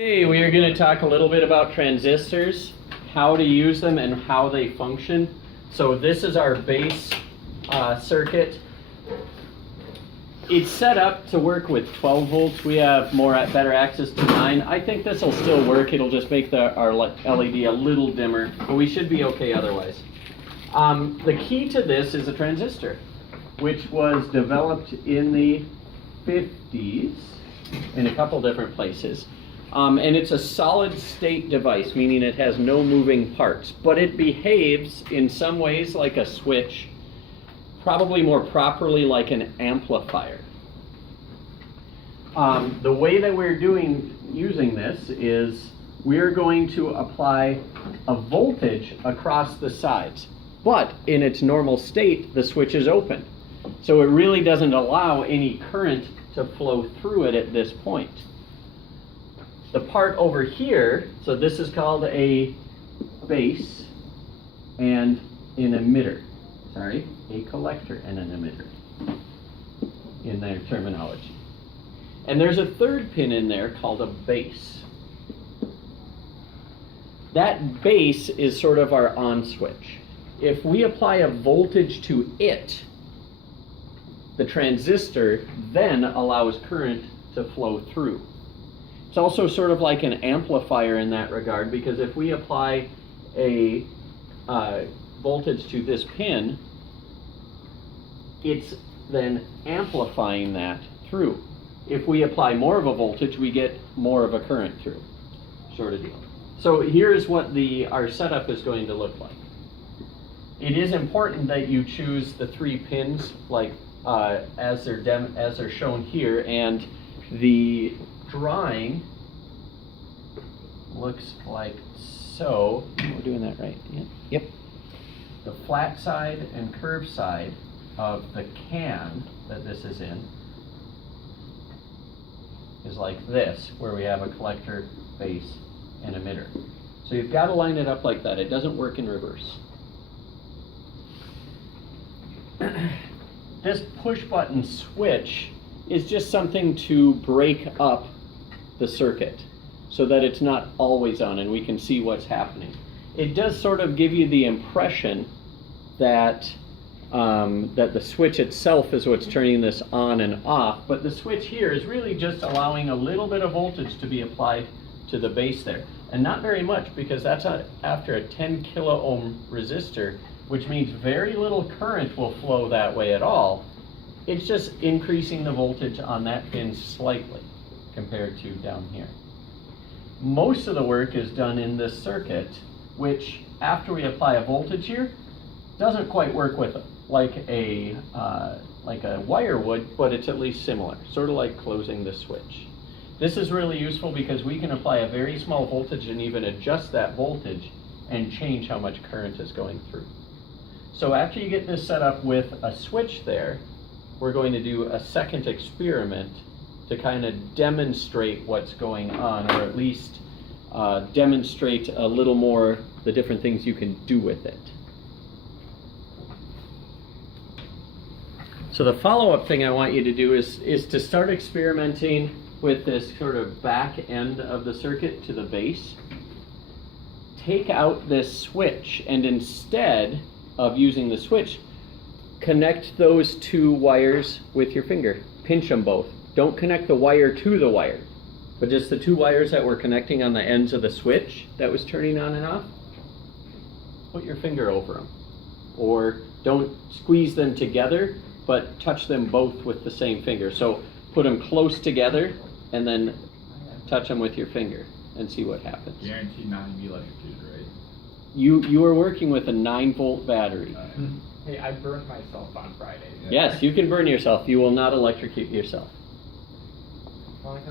Hey, we are going to talk a little bit about transistors, how to use them and how they function. So this is our base circuit. It's set up to work with 12 volts. We have better access to 9. I think this will still work. It'll just make our LED a little dimmer, but we should be okay otherwise. The key to this is a transistor, which was developed in the 50s in a couple different places. And it's a solid state device, meaning it has no moving parts, but it behaves in some ways like a switch, probably more properly like an amplifier. The way that we're using this is we're going to apply a voltage across the sides, but in its normal state, the switch is open. So it really doesn't allow any current to flow through it at this point. The part over here, so this is called a base and an emitter. Sorry, a collector and an emitter in their terminology. And there's a third pin in there called a base. That base is sort of our on switch. If we apply a voltage to it, the transistor then allows current to flow through. It's also sort of like an amplifier in that regard, because if we apply a voltage to this pin, it's then amplifying that through. If we apply more of a voltage, we get more of a current through, sort of deal. So here's what our setup is going to look like. It is important that you choose the 3 pins like as they're shown here, and the drawing looks like so. We're doing that right? Yeah. Yep. The flat side and curved side of the can that this is in is like this, where we have a collector, base, and emitter. So you've got to line it up like that. It doesn't work in reverse. This push button switch is just something to break up the circuit so that it's not always on and we can see what's happening. It does sort of give you the impression that that the switch itself is what's turning this on and off, but the switch here is really just allowing a little bit of voltage to be applied to the base there. And not very much, because that's after a 10 kilo ohm resistor, which means very little current will flow that way at all. It's just increasing the voltage on that pin slightly compared to down here. Most of the work is done in this circuit, which after we apply a voltage here, doesn't quite work with like a wire would, but it's at least similar, sort of like closing the switch. This is really useful because we can apply a very small voltage and even adjust that voltage and change how much current is going through. So after you get this set up with a switch there, we're going to do a second experiment to kind of demonstrate what's going on, or at least demonstrate a little more the different things you can do with it. So the follow-up thing I want you to do is to start experimenting with this sort of back end of the circuit to the base. Take out this switch, and instead of using the switch, connect those 2 wires with your finger. Pinch them both. Don't connect the wire to the wire, but just the 2 wires that we're connecting on the ends of the switch that was turning on and off. Put your finger over them. Or don't squeeze them together, but touch them both with the same finger. So put them close together and then touch them with your finger and see what happens. Guaranteed not to be electrocuted, right? You are working with a 9-volt battery. Hey, I burned myself on Friday. Yes, you can burn yourself. You will not electrocute yourself. Like